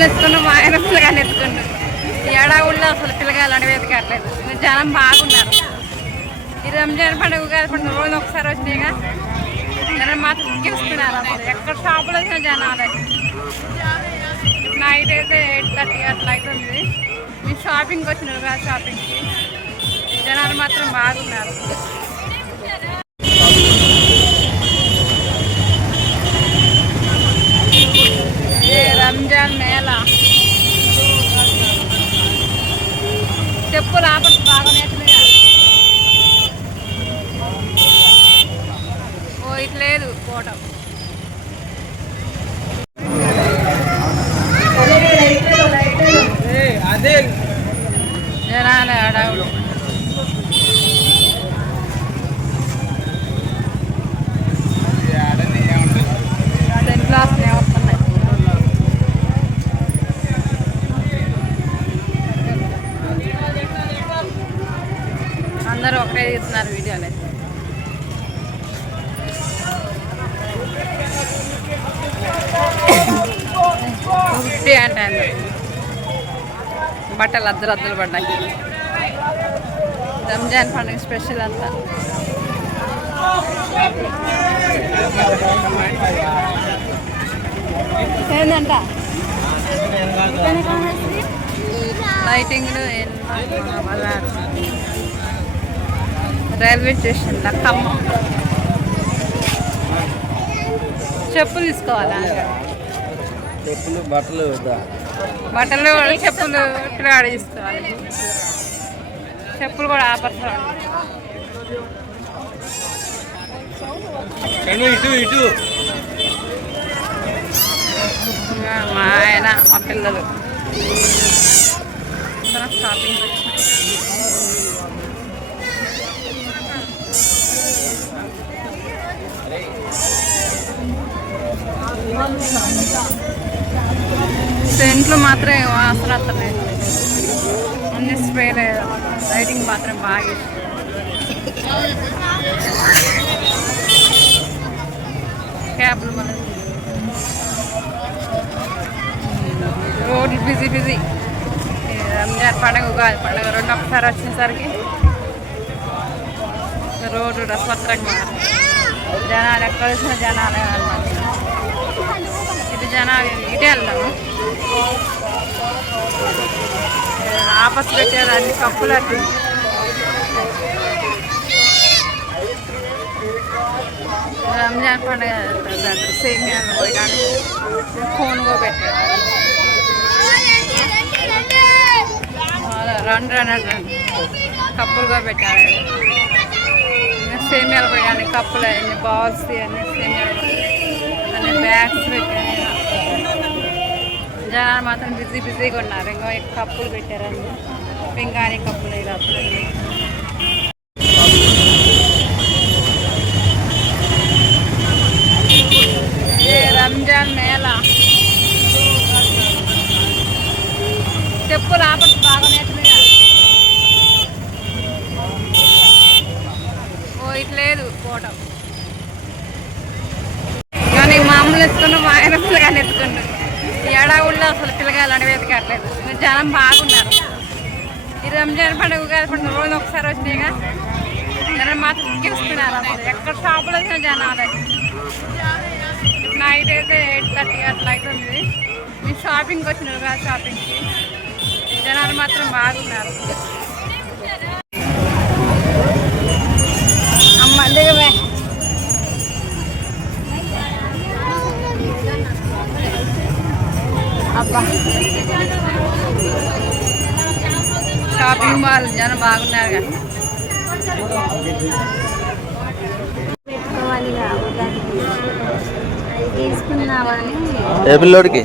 మమ్మల్ని ఎత్తుకున్నాం మా ఆయన పిల్లగాని ఎత్తుకుండు ఈ ఏడావుల్లో అసలు పిల్లగాలు అడవి ఎదగట్లేదు జనం బాగున్నారు. ఈ రంజాన్ పండుగ ఉగాది పండుగ రోజు ఒకసారి వచ్చినాయిగా. జనం మాత్రం ఎక్కిస్తున్నారు ఎక్కడ షాపులు వచ్చిన జనాలు నైట్ అయితే ఎయిట్ థర్టీ అట్లా అవుతుంది. మేము షాపింగ్కి వచ్చినాం ఉగాది షాపింగ్కి. జనాలు మాత్రం బాగున్నారు. జనాలు అడవులు సెంట్ క్లాస్ వస్తున్నాయి అందరూ ఒకటే తీస్తున్నారు వీడియోలు అయితే ఫిఫ్టీ అంటే అండి బట్టలు అద్దరు అద్దరు పడ్డాయి రంజాన్ పండుగ స్పెషల్ అంతా ఏంటంట లైటింగ్లు రైల్వే స్టేషన్ ఖమ్మం. చెప్పులు తీసుకోవాలా? చెప్పులు బట్టలు బట్టలు చెప్పులు తీసుకోవాలి. చెప్పులు కూడా ఆఫర్స్ ఇటు ఇటు. మా ఆయన మా పిల్లలు. షాపింగ్ సెంట్లు మాత్రం వాసన వస్తున్నాయి అన్ని స్ప్రే లైటింగ్ మాత్రం బాగా క్యాబ్లు మన రోడ్లు బిజీ బిజీ. రంజాన్ పండుగ ఉగాది పండగ రెండు ఒకసారి వచ్చేసరికి రోడ్డు రసవత్రంగా జనాలు ఎక్కడ వచ్చిన జనాలు అన్నమాట ఇటు జనాలు ఇటే వెళ్దాము? ఆపస్ పెట్టారు అన్ని కప్పులు అట్టు రంజాన్ పండుగ సేమియాలు పోయడానికి ఫోన్గా పెట్టారు. రెండు రెండు రెండు కప్పులుగా పెట్టారు. ఇంకా సేమియాలు కూడా కానీ కప్పులు అన్ని బాల్స్ అన్ని సేమియాలు అన్ని బ్యాగ్స్ పెట్టాను జనాలు మాత్రం బిజీ బిజీగా ఉన్నారు. ఇంకా కప్పులు పెట్టారండి. పింగాణి కప్పులు ఈ కప్పులు రంజాన్ మేళా. చెప్పు ఆపట్టు బాగా నేర్చుకున్నా ఓ ఇట్లేదు పోవటం. కానీ మామూలు ఎత్తుకున్నాం మా ఆయన పిల్లగాని ఎత్తుకుండు ఏడా ఊళ్ళో అసలు పిల్లగాలు అడవి ఎతకట్లేదు జనం బాగున్నారు. ఈ రంజాన్ పండుగ ఉగాది పండుగ రోజు ఒకసారి వచ్చినాయిగా. జనం మాత్రం ఎక్కిస్తున్నారు ఎక్కడ షాపులు వచ్చిన జనాలు. నైట్ అయితే ఎయిట్ థర్టీ అట్లా అవుతుంది. మేము షాపింగ్కి వచ్చినారు కదా షాపింగ్కి. జనాలు మాత్రం బాగున్నారు. మాల్ జనం బాగున్నారు కదా. ఏ పిల్లోడికి?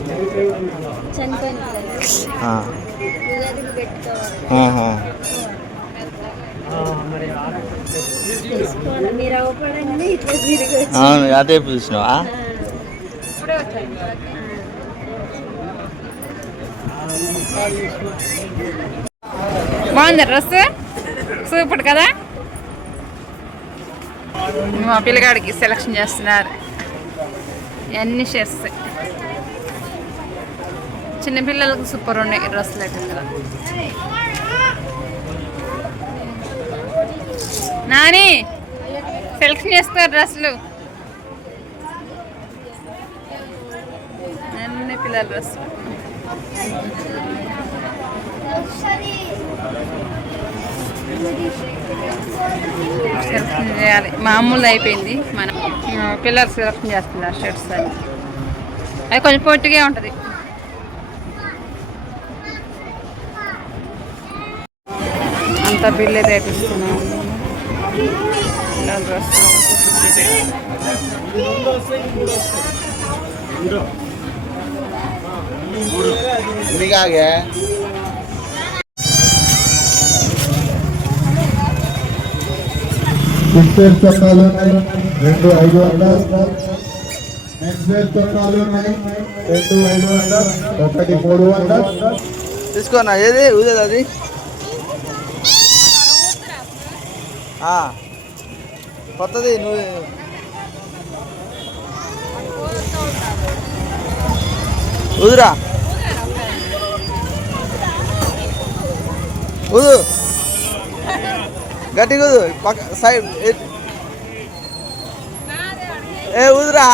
అవును అదే చూసినావా? బాగుంది డ్రెస్? సూపర్ కదా? మా పిల్లగాడికి సెలక్షన్ చేస్తున్నారు. అన్ని షర్ట్స్ చిన్నపిల్లలకు సూపర్ ఉన్నాయి డ్రెస్సులు అయితే. కదా నాని సెలెక్షన్ చేస్తారు డ్రెస్సులు. అన్ని పిల్లల డ్రెస్సులు? సెలెక్షన్ చేయాలి. మామూలు అయిపోయింది. మనం పిల్లలు సెలక్షన్ చేస్తున్నారు షర్ట్స్ అని. అది కొంచెం పొట్టిగా ఉంటుంది. అంత బిల్లు తెప్పిస్తున్నాం పిల్లల డ్రెస్సులు చొక్కాలు ఉన్నాయి రెండు ఐదు వందలు నెక్స్ట్ వేర్ చొక్కాలు ఉన్నాయి రెండు ఐదు వందలు ఒకటి మూడు వందలు తీసుకోనా? ఏది? ఊదేది అది? కొత్తది నువ్వు. ఊదురా. ఊదు. గట్టి కుదు పక్క సైడ్ ఏ- ఏ ఊదురా?